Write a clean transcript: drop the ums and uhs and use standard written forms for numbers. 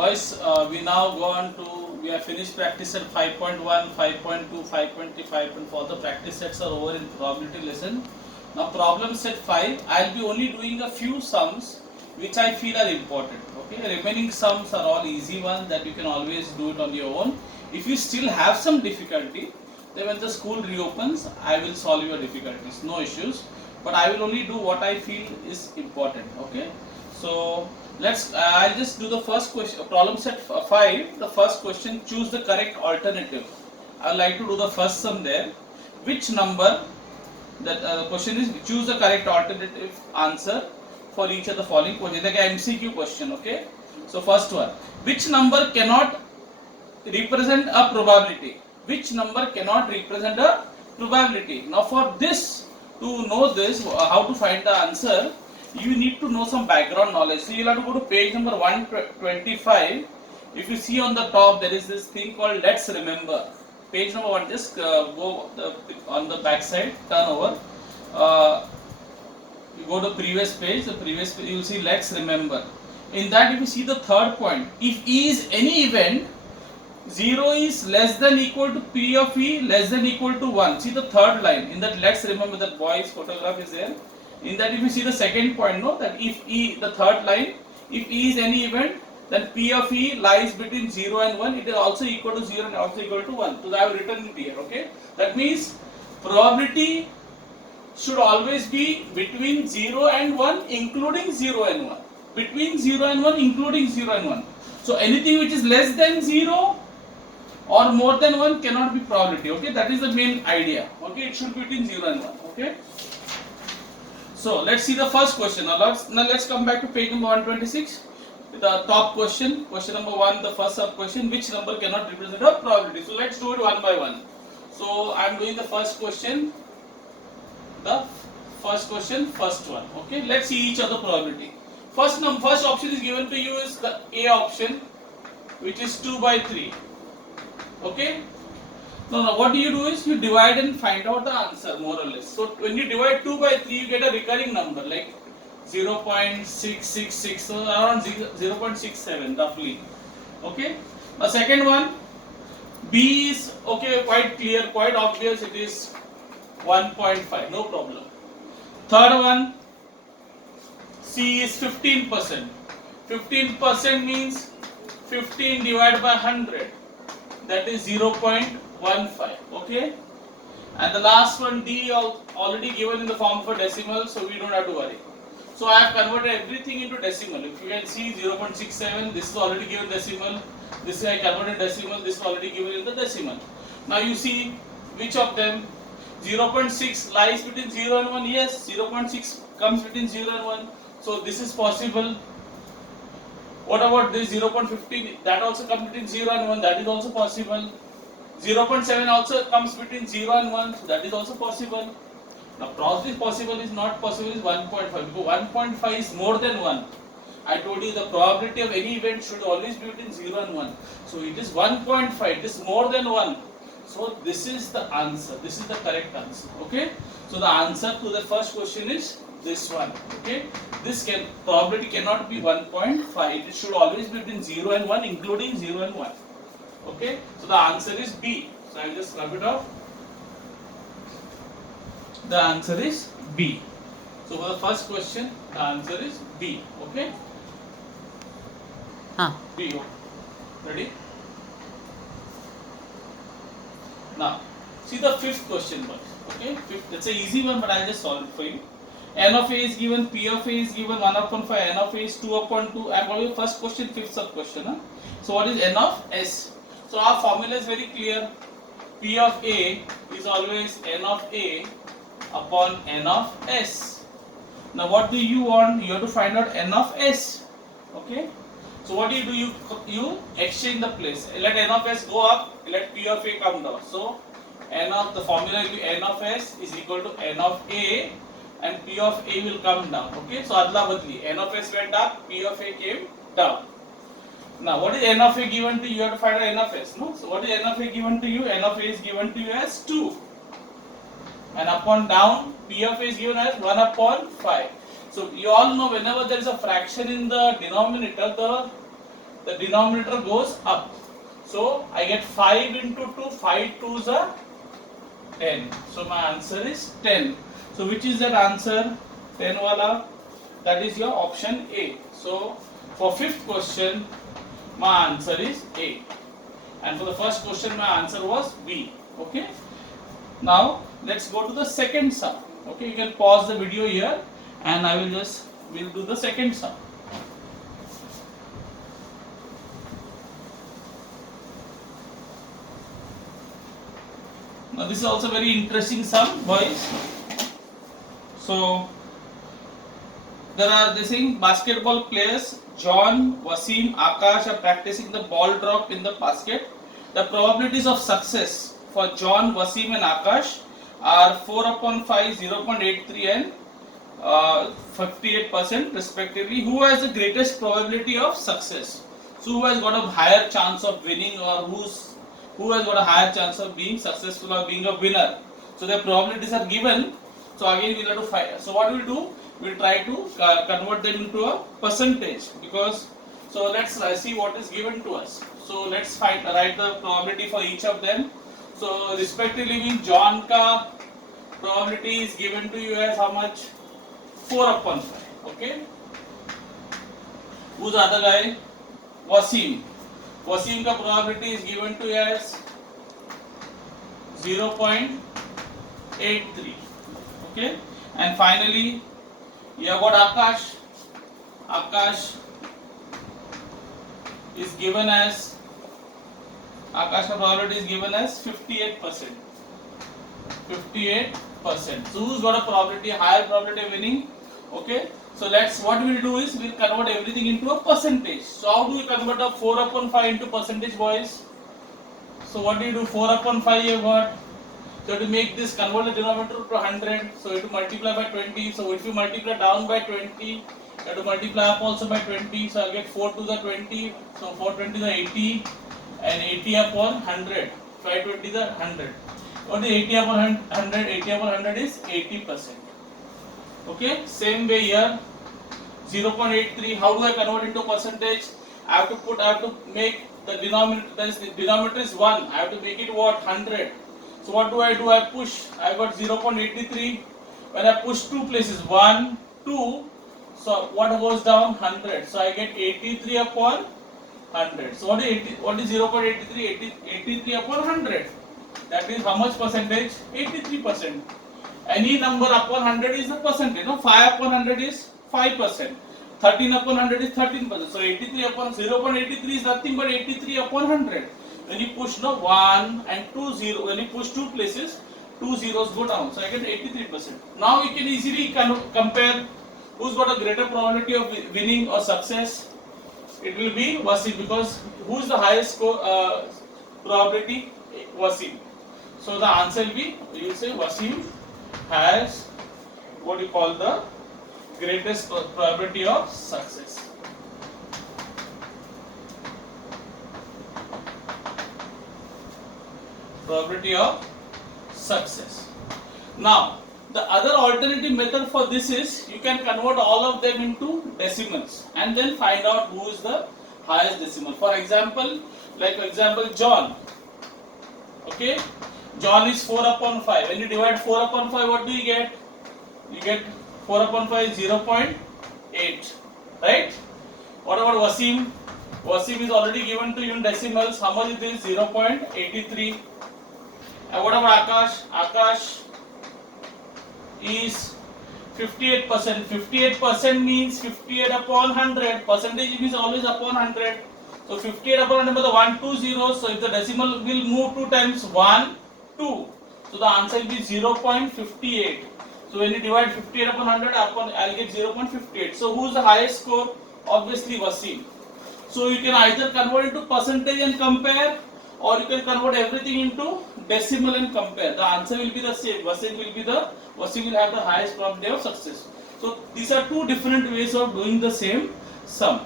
Boys, we now go on to, we have finished practice set 5.1, 5.2, 5.3, 5.4. The practice sets are over in probability lesson. Now problem set 5, I will be only doing a few sums which I feel are important. Okay, remaining sums are all easy ones that you can always do it on your own. If you still have some difficulty, then when the school reopens, I will solve your difficulties, no issues. But I will only do what I feel is important. Okay, so let's I'll just do the first question, problem set 5. The first question, choose the correct alternative. I would like to do the first sum there. Which number, that the question is choose the correct alternative answer for each of the following questions. Like an MCQ question. Okay, so first one, which number cannot represent a probability? Which number cannot represent a probability? Now for this, to know this, how to find the answer, you need to know some background knowledge. So you'll have to go to page number 125. If you see on the top, there is this thing called Let's Remember. Page number 1, just go on the back side, turn over. You go to previous page, you will see Let's Remember. In that, if you see the third point, if E is any event, 0 is less than equal to P of E less than equal to 1. See the third line. In that, let's remember that boy's photograph is there. In that, if you see the second point, no, that if E, the third line, if E is any event, then P of E lies between 0 and 1. It is also equal to 0 and also equal to 1. So I have written it here. Okay. That means probability should always be between 0 and 1, including 0 and 1. Between 0 and 1, including 0 and 1. So anything which is less than 0 or more than 1 cannot be probability. Okay, that is the main idea. Okay, it should be between 0 and 1. Okay. So let's see the first question. Now let's come back to page number 126. The top question, question number 1, the first sub question, which number cannot represent a probability? So let's do it one by one. So I am doing the first question. The first question, first one. Okay, let's see each of the probability. First option is given to you is the A option, which is 2 by 3. Okay. Now what do is you divide and find out the answer more or less. So when you divide 2 by 3, you get a recurring number like 0.666, so around 0.67 roughly. Okay. The second one, B is okay, quite clear, quite obvious. It is 1.5, no problem. Third one, C is 15%. 15% means 15 divided by 100. That is 0.15. Okay. And the last one, D, already given in the form of a decimal, so we don't have to worry. So I have converted everything into decimal. If you can see 0.67, this is already given decimal. This I converted decimal. This is already given in the decimal. Now you see which of them. 0.6 lies between 0 and 1. Yes, 0.6 comes between 0 and 1. So this is possible. What about this 0.15? That also comes between 0 and 1. That is also possible. 0.7 also comes between 0 and 1. So that is also possible. Now probability possible is not possible is 1.5. Because 1.5 is more than 1. I told you the probability of any event should always be between 0 and 1. So it is 1.5. It is more than 1. So this is the answer. This is the correct answer. Okay. So the answer to the first question is this one. Okay. This probability cannot be 1.5. It should always be between 0 and 1, including 0 and 1. Okay. So the answer is B. So I will just rub it off. The answer is B. So for the first question, the answer is B. Okay. B. Ready? Now, see the fifth question first. Okay, fifth. It's an easy one, but I'll just solve it for you. N of A is given, P of A is given 1 upon 5, N of A is 2 upon 2. I'm going to first question, fifth sub question. Huh? So what is N of S? So our formula is very clear. P of A is always N of A upon N of S. Now what do you want? You have to find out N of S. Okay. So what do? You exchange the place. Let N of S go up, let P of A come down. So N of the formula will be N of S is equal to N of A and P of A will come down. Okay, so adla badli. N of S went up, P of A came down. Now what is N of A given to you? You have to find out N of S. No? So what is N of A given to you? N of A is given to you as 2. And upon down, P of A is given as 1 upon 5. So you all know whenever there is a fraction in the denominator, the the denominator goes up. So I get 5 into 2, 5 2s are 10. So my answer is 10. So which is that answer? 10 wala. That is your option A. So for fifth question, my answer is A. And for the first question, my answer was B. Okay. Now let's go to the second sum. Okay, you can pause the video here, and we'll do the second sum. Now this is also very interesting sum, boys. So there are this thing, basketball players John, Wasim, Akash are practicing the ball drop in the basket. The probabilities of success for John, Wasim and Akash are 4 upon 5, 0.83 and 58% respectively. Who has the greatest probability of success? So who has got a higher chance of winning, or who has got a higher chance of being successful or being a winner? So the probabilities are given. So again we'll have to find. So what we'll do? We'll try to convert them into a percentage, because so let's see what is given to us. So let's write the probability for each of them. So respectively, means John ka probability is given to you as how much? 4 upon 5. Okay. Who's the other guy? Wasim. Wasim ka probability is given to you as 0.83. Okay. And finally, you have got Akash. Akash is given as probability is given as 58%. 58%. So who's got a probability, higher probability of winning? Okay. So what we'll do is we'll convert everything into a percentage. So how do we convert a 4 upon 5 into percentage, boys? So what do you do? 4 upon 5 you have got. So to make this, convert the denominator to 100. So you have to multiply by 20. So if you multiply down by 20, you have to multiply up also by 20. So I get 4 to the 20. So 420 the 80, and 80 upon 100. 520 the 100. What is 80 upon 100? 80 upon 100 is 80%. Okay. Same way here. 0.83. How do I convert into percentage? I have to make the denominator. The denominator is 1. I have to make it what? 100. So what do? I push. I got 0.83. When I push two places, 1, 2. So what goes down? 100. So I get 83 upon 100. So what is 0.83? 83 upon 100. That is how much percentage? 83%. Any number upon 100 is the percentage. No, 5 upon 100 is 5%. 13 upon 100 is 13%. So 83 upon 0.83 is nothing but 83 upon 100. When you push 1 and 2 0, when you push two places, 2 zeros go down. So I get 83%. Now we can easily compare who's got a greater probability of winning or success. It will be Wasim, because who's the highest probability? Wasim. So the answer will be, you will say Wasim has what you call the greatest probability of success. Probability of success. Now, the other alternative method for this is you can convert all of them into decimals and then find out who is the highest decimal. For example, John. Okay, John is 4 upon 5. When you divide 4 upon 5, what do you get? You get 4 upon 5 0.8. Right? What about Wasim? Wasim is already given to you in decimals. How much it is? 0.83. And what about Akash? Akash is 58%. 58% means 58 upon 100. Percentage means always upon 100. So 58 upon 100 the 1 2 zeros. So if the decimal will move 2 times, 1 2. So the answer will be 0.58. So when you divide 58 upon 100, I'll get 0.58. So who's the highest score? Obviously Wasim. So you can either convert it to percentage and compare, or you can convert everything into decimal and compare. The answer will be the same. Wasim will have the highest probability of success. So these are two different ways of doing the same sum.